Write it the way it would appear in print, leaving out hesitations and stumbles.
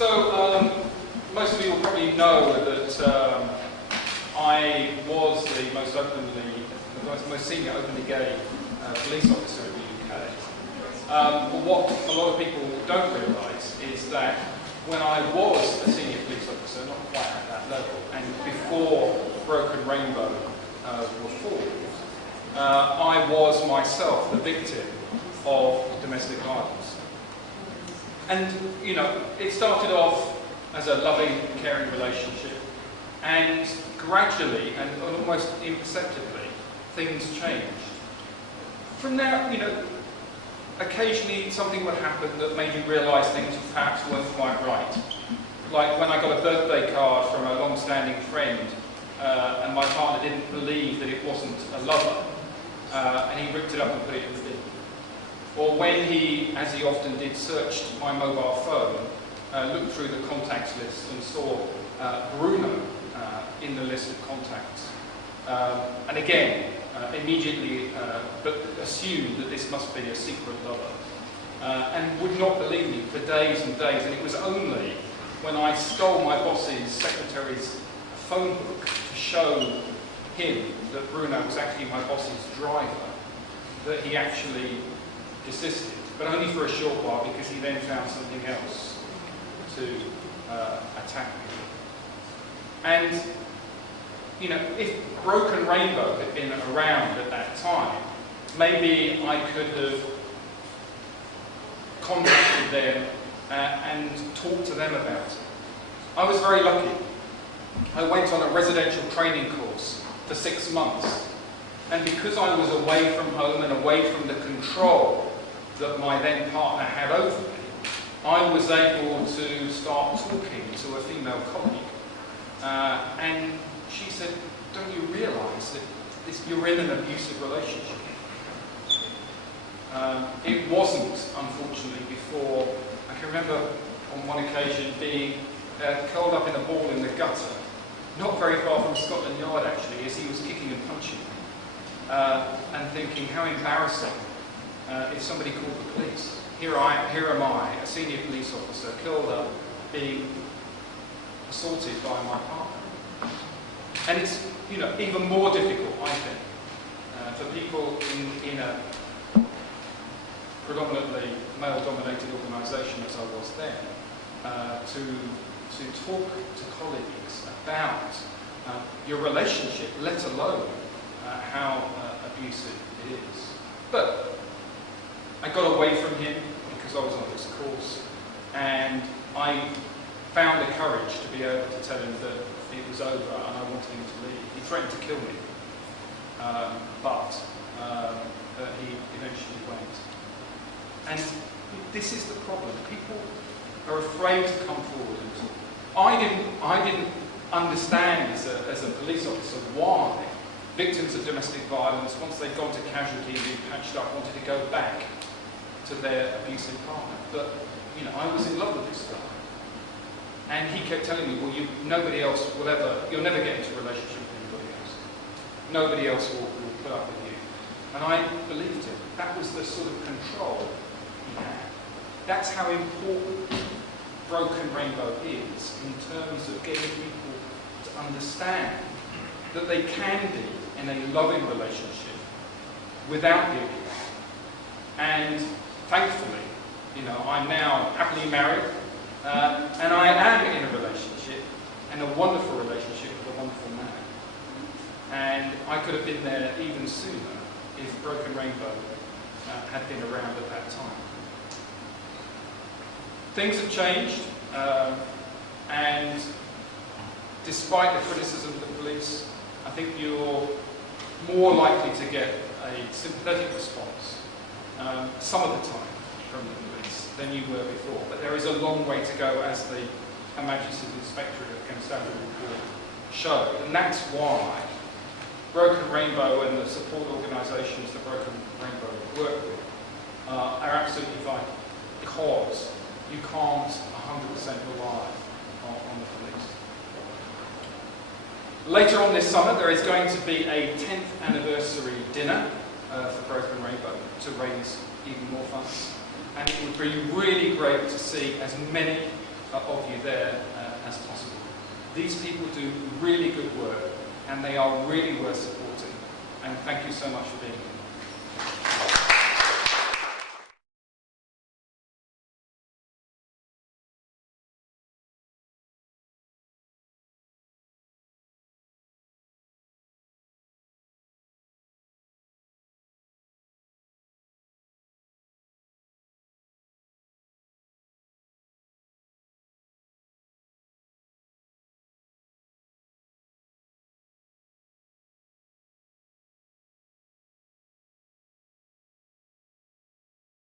So, most of you will probably know that I was the most senior openly gay police officer in the UK. But what a lot of people don't realise is that when I was a senior police officer, not quite at that level, and before Broken Rainbow were formed, I was myself the victim of domestic violence. And, you know, it started off as a loving, caring relationship, and gradually and almost imperceptibly, things changed. From there, you know, occasionally something would happen that made you realise things perhaps weren't quite right. Like when I got a birthday card from a long-standing friend, and my partner didn't believe that it wasn't a lover, and he ripped it up and put it in the bin. Or when he, as he often did, searched my mobile phone, looked through the contacts list and saw Bruno in the list of contacts. And again, immediately assumed that this must be a secret lover. And would not believe me for days and days. And it was only when I stole my boss's secretary's phone book to show him that Bruno was actually my boss's driver that he actually desisted, but only for a short while, because he then found something else to attack me. And, you know, if Broken Rainbow had been around at that time, maybe I could have contacted them and talked to them about it. I was very lucky. I went on a residential training course for 6 months, and because I was away from home and away from the control that my then partner had over me, I was able to start talking to a female colleague. And she said, "Don't you realise that you're in an abusive relationship?" It wasn't, unfortunately, before. I can remember on one occasion being curled up in a ball in the gutter, not very far from Scotland Yard actually, as he was kicking and punching me, and thinking, how embarrassing if somebody called the police. Here am I, a senior police officer, curled up, being assaulted by my partner. And it's, you know, even more difficult, I think, for people in a predominantly male-dominated organisation, as I was then, to talk to colleagues about your relationship, let alone how abusive it is. But I got away from him because I was on this course, and I found the courage to be able to tell him that it was over and I wanted him to leave. He threatened to kill me, but he eventually went. And this is the problem. People are afraid to come forward and talk. I didn't understand as a police officer why victims of domestic violence, once they'd gone to casualty and been patched up, wanted to go back to their abusive partner. But, you know, I was in love with this guy. And he kept telling me, well, nobody else will ever, you'll never get into a relationship with anybody else. Nobody else will put up with you. And I believed him. That was the sort of control he had. That's how important Broken Rainbow is in terms of getting people to understand that they can be in a loving relationship without the abuse. And thankfully, you know, I'm now happily married, and I am in a relationship, and a wonderful relationship with a wonderful man. And I could have been there even sooner if Broken Rainbow had been around at that time. Things have changed, and despite the criticism of the police, I think you're more likely to get a sympathetic response some of the time from the police than you were before. But there is a long way to go, as the Her Majesty's Inspectorate of Constabulary report showed. And that's why Broken Rainbow and the support organisations that Broken Rainbow work with are absolutely vital, because you can't 100% rely on the police. Later on this summer, there is going to be a 10th anniversary dinner for Broken Rainbow to raise even more funds. And it would be really great to see as many of you there as possible. These people do really good work, and they are really worth supporting. And thank you so much for being here.